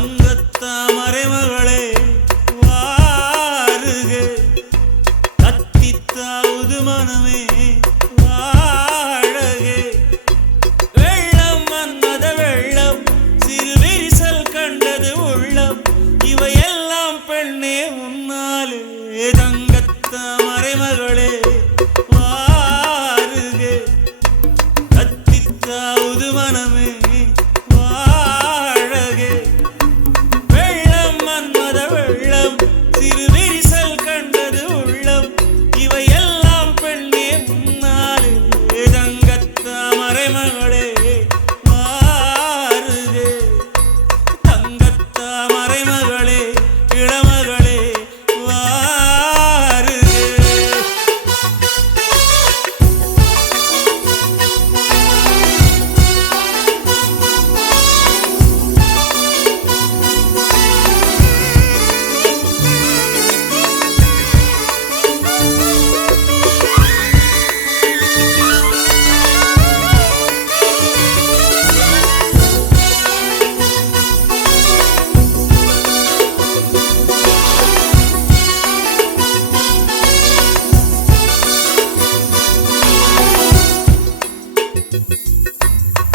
தங்கத்த மறைமகளே வாருக. கத்தித்தாவது மனமே வாழக. வெள்ளம் வந்தத வெள்ளம் சிறு விரிசல் கண்டது உள்ளம். இவையெல்லாம் பெண்ணே உன்னாலே. தங்கத்த மறைமகளே வாருக. கத்தித்தாவது மனமே கண்டத வெள்ளம். சிறு விரிசல் கண்டது உள்ளம். இவையெல்லாம் பெண்ணே முன்னாலே தங்கத்த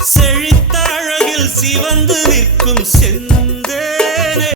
செழித்தழகில் சிவந்து நிற்கும் செந்தி